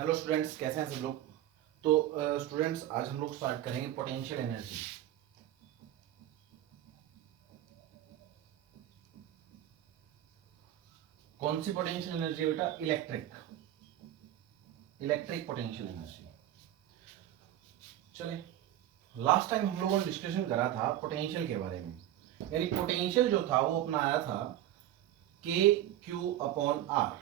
Hello students, कैसे हैं सब लोग। तो स्टूडेंट्स आज हम लोग स्टार्ट करेंगे पोटेंशियल एनर्जी। कौन सी पोटेंशियल एनर्जी बेटा? Electric potential energy. चलिए, लास्ट टाइम हम लोगों ने डिस्कशन करा था पोटेंशियल के बारे में। यानी पोटेंशियल जो था वो अपना आया था के क्यू अपॉन आर।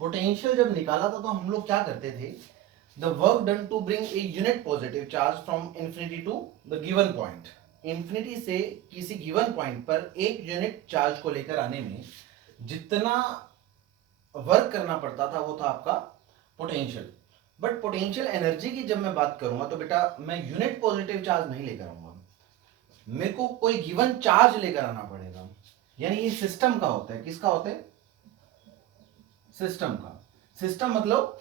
पोटेंशियल जब निकाला था तो हम लोग क्या करते थे? The work done to bring a unit positive charge from infinity to the given point. Infinity से किसी गिवन पॉइंट पर एक यूनिट चार्ज को लेकर आने में जितना वर्क करना पड़ता था वो था आपका पोटेंशियल। बट पोटेंशियल एनर्जी की जब मैं बात करूंगा तो बेटा मैं यूनिट पॉजिटिव चार्ज नहीं लेकर आऊंगा, मेरे को कोई गिवन चार्ज लेकर आना पड़ेगा। यानी ये सिस्टम का होता है। किसका होता है? सिस्टम का। सिस्टम मतलब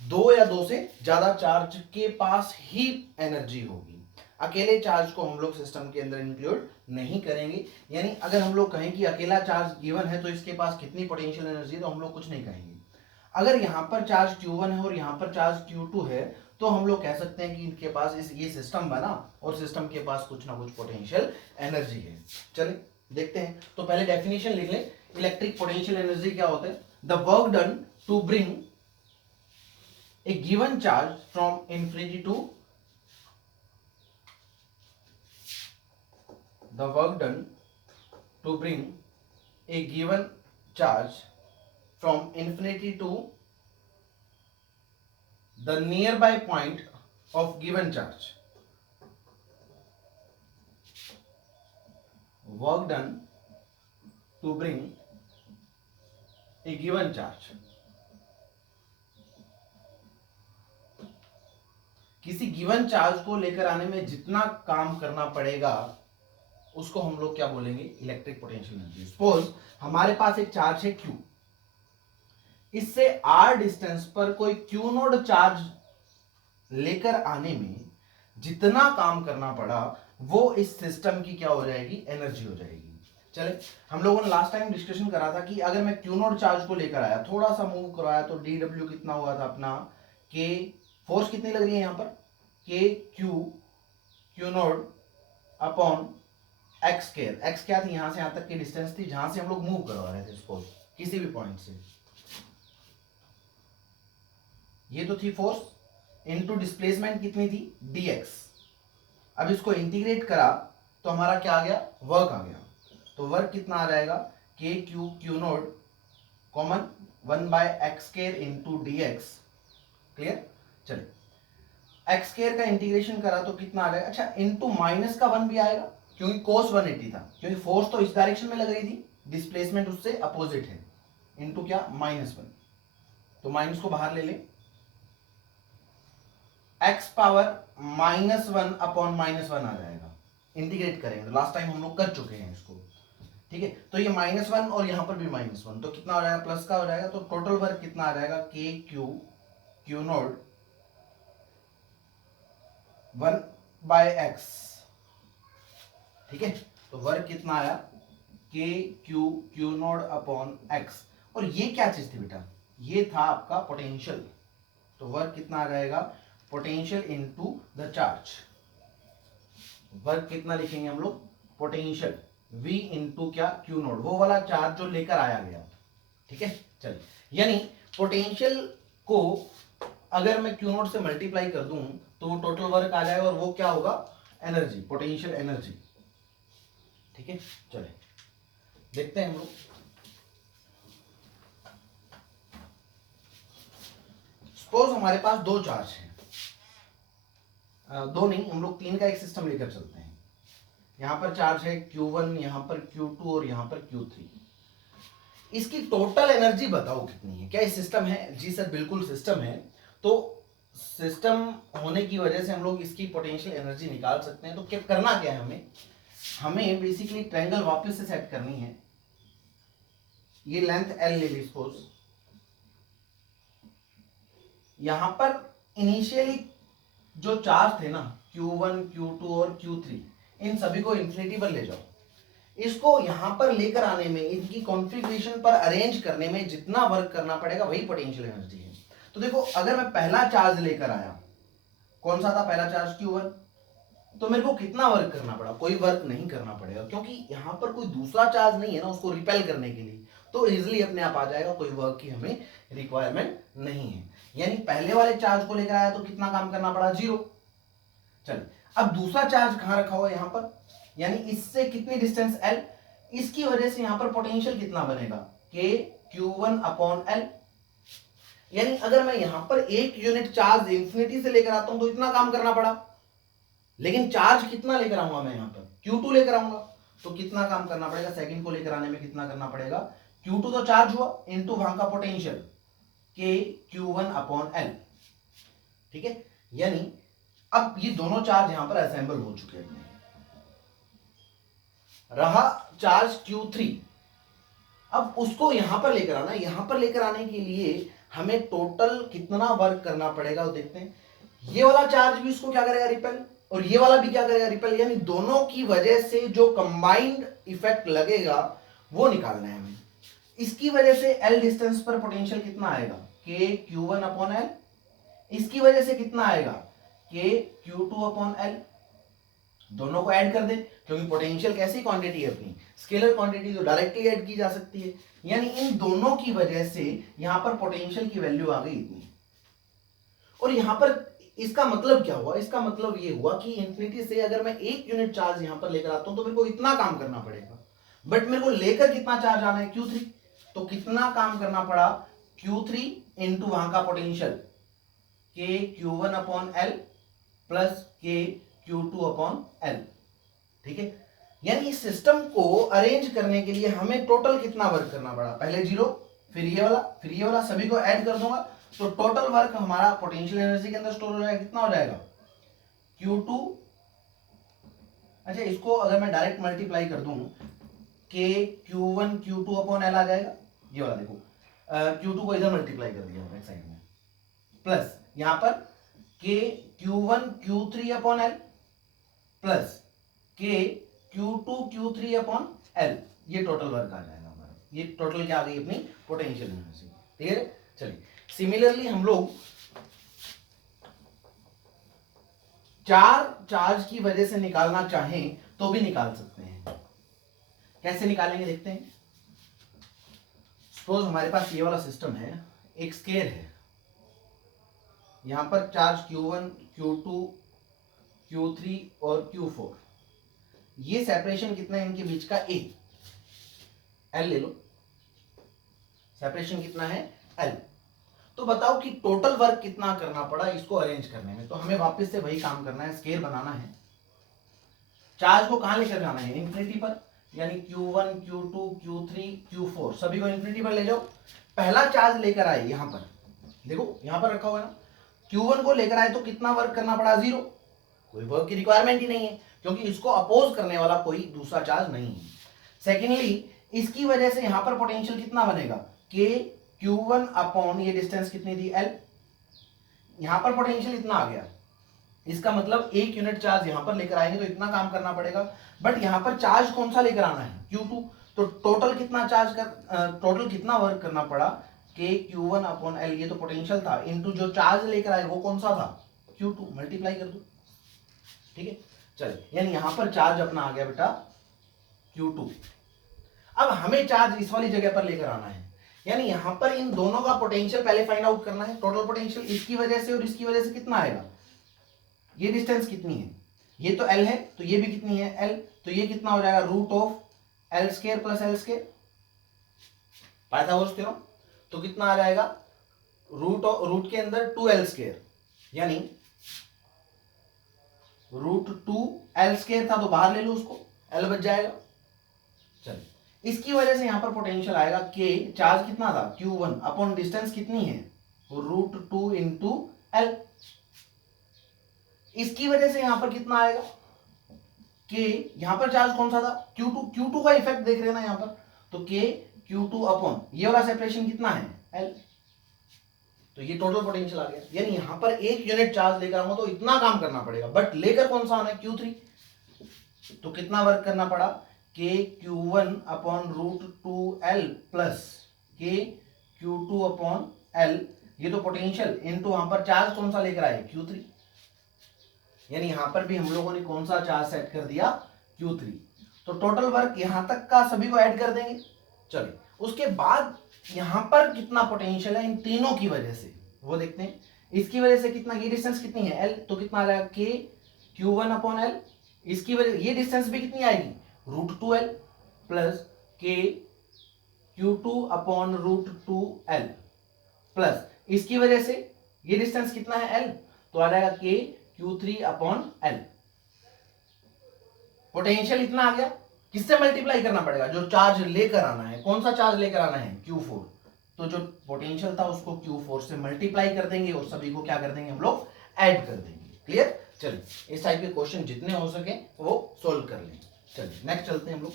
दो या दो से ज्यादा चार्ज के पास ही एनर्जी होगी। अकेले चार्ज को हम लोग सिस्टम के अंदर इंक्लूड नहीं करेंगे। यानी अगर हम लोग कहें कि अकेला चार्ज गिवन है तो इसके पास कितनी पोटेंशियल एनर्जी है, तो हम लोग कुछ नहीं कहेंगे। अगर यहां पर चार्ज Q1 है और यहां पर चार्ज Q2 है तो हम लोग कह सकते हैं कि इनके पास ये सिस्टम बना और सिस्टम के पास कुछ ना कुछ पोटेंशियल एनर्जी है। चलिए देखते हैं। तो पहले डेफिनेशन लिख लें। इलेक्ट्रिक पोटेंशियल एनर्जी क्या होता है? The work done to bring a given charge from infinity to the work done to bring a given charge from infinity to the nearby point of given charge. Work done to bring a given charge. किसी given charge को लेकर आने में जितना काम करना पड़ेगा उसको हम लोग क्या बोलेंगे? Electric potential energy. सपोज हमारे पास एक चार्ज है Q, इससे R डिस्टेंस पर कोई Q नोड चार्ज लेकर आने में जितना काम करना पड़ा वो इस सिस्टम की क्या हो जाएगी? एनर्जी हो जाएगी। चले, हम लोगों ने लास्ट टाइम डिस्कशन करा था कि अगर मैं Q नोड चार्ज को लेकर आया, थोड़ा सा मूव करवाया तो dW कितना हुआ था अपना? K फोर्स कितनी लग रही है यहां पर? के Q node upon x square. X क्या थी? यहां से यहां तक की डिस्टेंस थी जहां से हम लोग मूव करवा रहे थे सपोज किसी भी पॉइंट से। ये तो थी फोर्स इनटू डिस्प्लेसमेंट कितनी थी? dx। अब इसको इंटीग्रेट करा तो हमारा क्या आ गया? वर्क आ गया। तो वर्क कितना आ जाएगा? के Q node common 1/x square into dx। Clear? चलिए, एक्स स्क्वायर का इंटीग्रेशन करा तो कितना आ जाएगा? अच्छा, इंटू माइनस का 1 भी आएगा क्योंकि कोस 180 था, क्योंकि फोर्स तो इस डायरेक्शन में लग रही थी, डिस्प्लेसमेंट उससे अपोजिट है। इंटू क्या? -1। तो माइनस को बाहर ले ले, एक्स पावर -1 अपॉन -1 आ जाएगा। इंटीग्रेट करेंगे, लास्ट टाइम हम लोग कर चुके हैं इसको। ठीक है, तो ये -1 और यहां पर भी -1, तो कितना हो जाएगा? प्लस का हो जाएगा। तो टोटल वर्क कितना आ जाएगा? के क्यू नोड 1/x। ठीक है, तो वर्क कितना आया? के क्यू नोड अपॉन एक्स। और ये क्या चीज थी बेटा? ये था आपका पोटेंशियल। तो वर्क कितना आ जाएगा? Potential into the charge. Work कितना लिखेंगे हम लोग? पोटेंशियल v इंटू क्या? क्यू नोड, वो वाला चार्ज जो लेकर आया गया। ठीक है, चलिए, यानी पोटेंशियल को अगर मैं क्यू नोड से मल्टीप्लाई कर दूं तो वो टोटल वर्क आ जाएगा और वो क्या होगा? Energy, potential energy. ठीक है, चलिए देखते हैं हम लोग। सपोज हमारे पास दो चार्ज हैं, दो नहीं, हम लोग 3 का एक सिस्टम लेकर चलते हैं। यहां पर चार्ज है Q1, यहां पर Q2 और यहां पर Q3। इसकी टोटल एनर्जी बताओ कितनी है? क्या ये सिस्टम है? जी सर बिल्कुल सिस्टम है। तो सिस्टम होने की वजह से हम लोग इसकी पोटेंशियल एनर्जी निकाल सकते हैं। तो क्या करना क्या है हमें? हमें बेसिकली ट्रायंगल वापस से सेट करनी है। ये लेंथ L ले ली सपोज। यहां पर इनिशियली जो चार्ज थे ना Q1, Q2 और Q3, इन सभी को इंफिनिटी पर ले जाओ। इसको यहां पर लेकर आने में, इनकी कॉन्फ़िगरेशन पर अरेंज करने में जितना वर्क करना पड़ेगा वही पोटेंशियल एनर्जी है। तो देखो अगर मैं पहला चार्ज लेकर आया, कौन सा था पहला चार्ज, Q1, तो मेरे को कितना वर्क करना पड़ा, कोई वर्क नहीं करना पड़ेगा क्योंकि यहां पर कोई दूसरा चार्ज नहीं है ना उसको रिपेल करने के लिए, तो इजिली अपने आप आ जाएगा, कोई वर्क की हमें रिक्वायरमेंट नहीं है। यानी पहले वाले चार्ज को लेकर आया तो कितना काम करना पड़ा, 0। चलिए अब दूसरा चार्ज कहां रखा हुआ है, यहां पर, यानी इससे कितनी डिस्टेंस L, इसकी वजह से यहां पर पोटेंशियल कितना बनेगा, K Q1 अपॉन L। यानी अगर मैं यहां पर एक यूनिट चार्ज इंफिनिटी से लेकर आता हूं तो इतना काम करना पड़ा, लेकिन चार्ज कितना लेकर आऊंगा मैं यहां पर, Q2 लेकर आऊंगा, तो कितना काम करना पड़ेगा, सेकंड को लेकर आने में कितना करना पड़ेगा, Q2 तो चार्ज हुआ इनटू वहां का potential K Q1 upon L। ठीक है, यानी अब ये दोनों चार्ज यहां पर असेंबल हो चुके हैं। रहा चार्ज Q3, अब उसको यहां पर लेकर आना, यहां पर लेकर आने के लिए हमें टोटल कितना वर्क करना पड़ेगा वो देखते हैं। ये वाला चार्ज भी इसको क्या करेगा, रिपेल, और ये वाला भी क्या करेगा, रिपेल, यानी दोनों की वजह से जो कंबाइंड इफेक्ट लगेगा वो निकालना है हमें। इसकी वजह से L डिस्टेंस पर पोटेंशियल कितना आएगा, K Q1 अपॉन L, इसकी वजह से कितना आएगा, K Q2 अपॉन L। दोनों को ऐड कर दे क्योंकि पोटेंशियल कैसी क्वांटिटी है अपनी, स्केलर क्वांटिटी, तो डायरेक्टली ऐड की जा सकती है। यानी इन दोनों की वजह से यहां पर पोटेंशियल की वैल्यू आ गई इतनी। और यहां पर इसका मतलब क्या हुआ, इसका मतलब ये हुआ कि इंफिनिटी से अगर मैं एक यूनिट चार्ज यहां पर लेकर आता हूं तो मेरे को इतना काम करना पड़ेगा, बट मेरे को लेकर कितना चार्ज आना है, Q3, तो कितना काम करना पड़ा, Q3 इंटू वहां का potential K Q1 upon L plus K Q2 upon L। ठीक है, यानी इस सिस्टम को अरेंज करने के लिए हमें टोटल कितना वर्क करना पड़ा, पहले 0, फिर ये वाला, फिर ये वाला, सभी को ऐड कर दूंगा तो टोटल वर्क हमारा पोटेंशियल एनर्जी के अंदर स्टोर हो जाएगा, कितना हो जाएगा, Q2। अच्छा, इसको अगर मैं डायरेक्ट मल्टीप्लाई कर दूं, K Q1 Q2 upon L आ जाएगा, ये वाला देखो, Q2 को इधर मल्टीप्लाई कर दिया बैक साइड में, प्लस यहां पर K Q1 Q3 upon L plus K Q2 Q3 upon L, ये टोटल वर्क आ जाएगा हमारा, ये टोटल क्या आ गई अपनी पोटेंशियल एनर्जी। क्लियर है, चलिए सिमिलरली हम लोग चार चार्ज की वजह से निकालना चाहें तो भी निकाल सकते हैं। कैसे निकालेंगे देखते हैं। सपोज हमारे पास ये वाला सिस्टम है, एक स्केयर है, यहां पर चार्ज Q1 Q2 Q3 और Q4, ये सेपरेशन कितना है इनके बीच का, A, L ले लो, सेपरेशन कितना है, L। तो बताओ कि टोटल वर्क कितना करना पड़ा इसको अरेंज करने में, तो हमें वापस से वही काम करना है, स्केल बनाना है, चार्ज को कहां लेकर जाना है, इंफिनिटी पर, यानी Q1 Q2 Q3 Q4 सभी को इंफिनिटी पर ले जाओ। पहला चार्ज लेकर आए यहां पर, देखो यहां पर रखा हुआ है ना, Q1 को लेकर आए तो कितना वर्क करना पड़ा, 0, कोई वर्क की रिक्वायरमेंट ही नहीं है क्योंकि इसको अपोज करने वाला कोई दूसरा चार्ज नहीं है। सेकेंडली इसकी वजह से यहां पर पोटेंशियल कितना बनेगा, K Q1 अपॉन ये डिस्टेंस कितनी थी, L, यहां पर पोटेंशियल इतना आ गया, इसका मतलब एक यूनिट चार्ज यहां पर लेकर आएंगे तो इतना काम करना पड़ेगा, बट यहां पर चार्ज कौन सा लेकर आना है, Q2, तो टोटल कितना चार्ज कर टोटल कितना वर्क करना पड़ा, K Q1 अपॉन L, ये तो पोटेंशियल था, इनटू जो चार्ज लेकर आए वो कौन सा था, Q2, मल्टीप्लाई कर दो। ठीक है, चलिए, यानी यहां पर चार्ज अपना आ गया बेटा Q2। अब हमें चार्ज इस वाली जगह पर लेकर आना है, यानी यहां पर इन दोनों का पोटेंशियल पहले फाइंड आउट करना है, टोटल पोटेंशियल इसकी वजह से और इसकी वजह से कितना आएगा, ये डिस्टेंस कितनी है, ये तो L है तो ये भी कितनी है, L, तो ये कितना हो जाएगा, root of L square plus L square, Pythagoras theorem, तो कितना आ जाएगा, रूट के अंदर 2L स्केयर, यानी रूट 2L स्केयर था तो बाहर ले लो उसको, L बच जाएगा। चलिए, इसकी वजह से यहां पर पोटेंशियल आएगा K, चार्ज कितना था Q1 अपॉन डिस्टेंस कितनी है, रूट 2 इंटू L, इसकी वजह से यहां पर कितना आएगा, K, यहां पर चार्ज कौन सा था, Q2 का इफेक्ट देख रहे हैं ना यहां पर, तो K Q2 अपॉन ये वाला सेपरेशन कितना है, L, तो ये टोटल पोटेंशियल आ गया। यानी यहां पर एक यूनिट चार्ज लेकर आऊंगा तो इतना काम करना पड़ेगा, बट लेकर कौन सा आना है, Q3, तो कितना वर्क करना पड़ा, K Q1 upon root 2L plus K Q2 upon L, ये तो पोटेंशियल इनटू वहां पर चार्ज कौन सा लेकर आए Q3, यानी यहां पर भी हम लोगों ने कौन सा चार्ज सेट कर दिया Q3। तो टोटल वर्क यहां तक का सभी को ऐड कर देंगे। चलिए उसके बाद यहां पर कितना पोटेंशियल है इन तीनों की वजह से वो देखते हैं। इसकी वजह से कितना, ये डिस्टेंस कितनी है L, तो कितना आ जाएगा K Q1 अपॉन L। इसकी वजह ये डिस्टेंस भी कितनी आएगी √2L plus K Q2 upon √2L plus इसकी वजह से ये डिस्टेंस कितना है L, तो आ जाएगा K Q3 upon L। Potential इतना आ गया, किससे मल्टीप्लाई करना पड़ेगा, जो चार्ज लेकर आना है। कौन सा चार्ज लेकर आना है Q4, तो जो पोटेंशियल था उसको Q4 से मल्टीप्लाई कर देंगे और सभी को क्या कर देंगे हम लोग ऐड कर देंगे। क्लियर। चलिए इस टाइप के क्वेश्चन जितने हो सके वो सोल्व कर लें। चलिए नेक्स्ट चलते हैं हम लोग।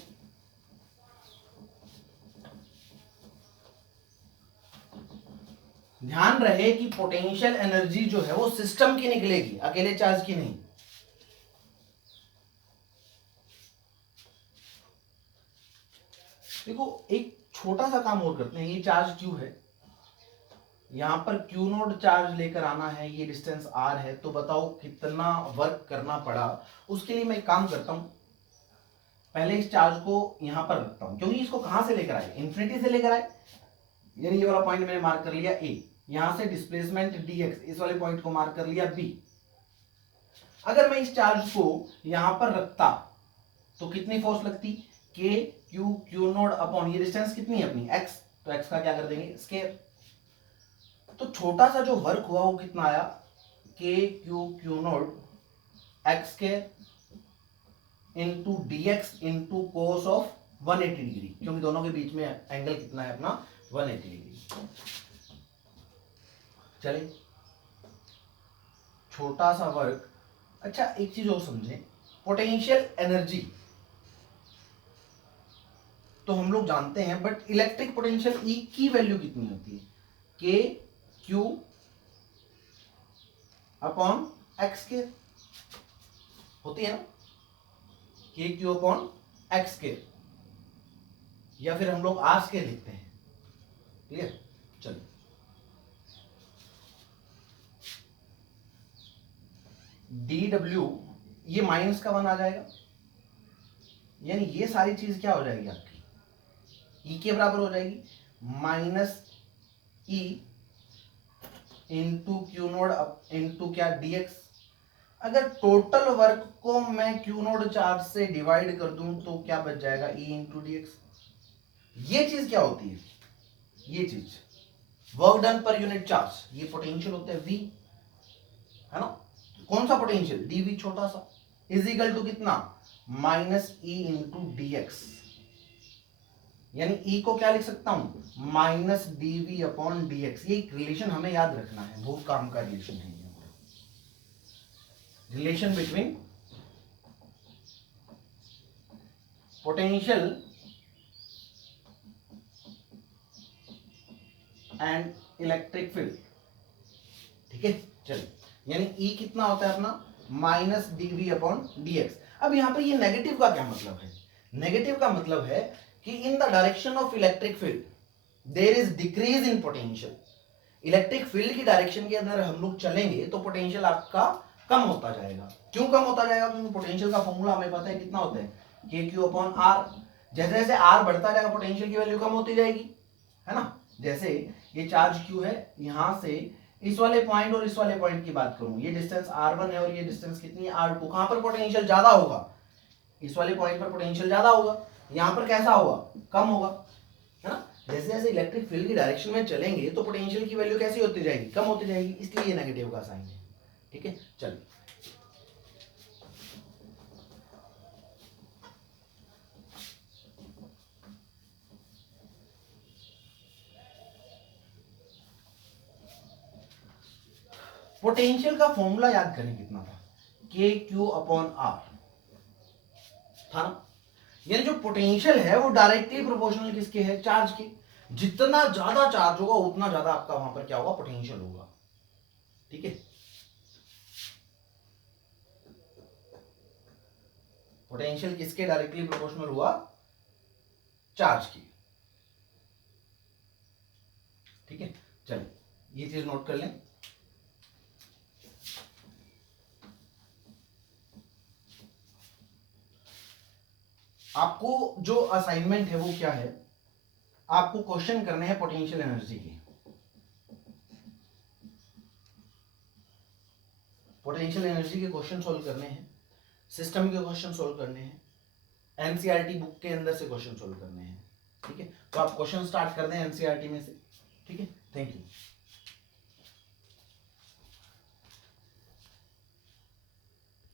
ध्यान रहे कि पोटेंशियल एनर्जी जो है वो सिस्टम की निकलेगी, अकेले चार्ज की नहीं। देखो एक छोटा सा काम और करते हैं, ये चार्ज Q है, यहां पर Q नोड चार्ज लेकर आना है, ये डिस्टेंस R है, तो बताओ कितना वर्क करना पड़ा। उसके लिए मैं एक काम करता हूं, पहले इस चार्ज को यहां पर रखता हूं, क्योंकि इसको कहां से लेकर आए, इन्फिनिटी से लेकर आए, यानी ये वाला पॉइंट मैंने मार्क कर लिया A, यहां से डिस्प्लेसमेंट dx, इस वाले पॉइंट को मार्क कर लिया B। अगर मैं इस चार्ज को यहां पर रखता तो कितनी फोर्स लगती, K Q नोड अपॉन, ये डिस्टेंस कितनी है अपनी x, तो x का क्या कर देंगे स्केयर। तो छोटा सा जो वर्क हुआ वो कितना आया, K Q node x square into dx into cos of 180 degree, क्योंकि दोनों के बीच में एंगल कितना है अपना 180 डिग्री। चलिए छोटा सा वर्क। अच्छा एक चीज और समझे, पोटेंशियल एनर्जी तो हम लोग जानते हैं, बट इलेक्ट्रिक पोटेंशियल E की वैल्यू कितनी होती है, K Q अपॉन एक्स के होती है ना, K Q अपॉन एक्स के, या फिर हम लोग आर के लिखते हैं। क्लियर। चलिए dw ये माइनस का 1 आ जाएगा, यानी ये सारी चीज क्या हो जाएगी आपकी E के बराबर हो जाएगी, minus E into Q node into क्या dx। अगर टोटल वर्क को मैं क्यू नोड चार्ज से डिवाइड कर दूं तो क्या बच जाएगा E इंटू dx। ये चीज क्या होती है, ये चीज work done per unit charge, ये पोटेंशियल होता है V, है ना। कौन सा पोटेंशियल dV छोटा सा इज इक्वल टू कितना माइनस E इंटू dx, यानी E को क्या लिख सकता हूं माइनस dV अपॉन dx। ये एक रिलेशन हमें याद रखना है, बहुत काम का रिलेशन है, relation between potential and electric field. ठीक है। चलिए यानी E कितना होता है अपना माइनस dV अपॉन dx। अब यहां पर ये नेगेटिव का क्या मतलब है, नेगेटिव का मतलब है कि in the direction of electric field there is decrease in potential. Electric field की डायरेक्शन के अंदर हम लोग चलेंगे तो पोटेंशियल आपका कम होता जाएगा। क्यों कम होता जाएगा, क्योंकि पोटेंशियल का फॉर्मूला हमें पता है कितना होता है K Q अपॉन R। जैसे जैसे R बढ़ता जाएगा पोटेंशियल की वैल्यू कम होती जाएगी, है ना। जैसे ये चार्ज Q है, यहां से इस वाले पॉइंट और इस वाले पॉइंट की बात करूं, ये डिस्टेंस R1 है और ये डिस्टेंस कितनी है R2। कहां पर पोटेंशियल ज्यादा होगा, इस वाले पॉइंट पर पोटेंशियल ज्यादा होगा, यहां पर कैसा होगा कम होगा, है ना। जैसे जैसे इलेक्ट्रिक फील्ड की डायरेक्शन में चलेंगे तो पोटेंशियल की वैल्यू कैसी होती जाएगी, कम होती जाएगी, इसलिए ये नेगेटिव का साइन है। ठीक है। चलिए पोटेंशियल का फॉर्मूला याद करें कितना था, के क्यू अपॉन आर था ना। यानी जो पोटेंशियल है वो डायरेक्टली प्रोपोर्शनल किसके है, चार्ज के। जितना ज्यादा चार्ज होगा उतना ज्यादा आपका वहां पर क्या होगा पोटेंशियल होगा। ठीक है। पोटेंशियल किसके डायरेक्टली प्रोपोर्शनल हुआ, चार्ज की। ठीक है। चलिए ये चीज नोट कर लें। आपको जो असाइनमेंट है वो क्या है, आपको क्वेश्चन करने हैं पोटेंशियल एनर्जी के। पोटेंशियल एनर्जी के क्वेश्चन सॉल्व करने हैं, सिस्टम के क्वेश्चन सॉल्व करने हैं, एनसीईआरटी बुक के अंदर से क्वेश्चन सॉल्व करने हैं। ठीक है, तो आप क्वेश्चन स्टार्ट कर दें एनसीईआरटी में से। ठीक है, थैंक यू।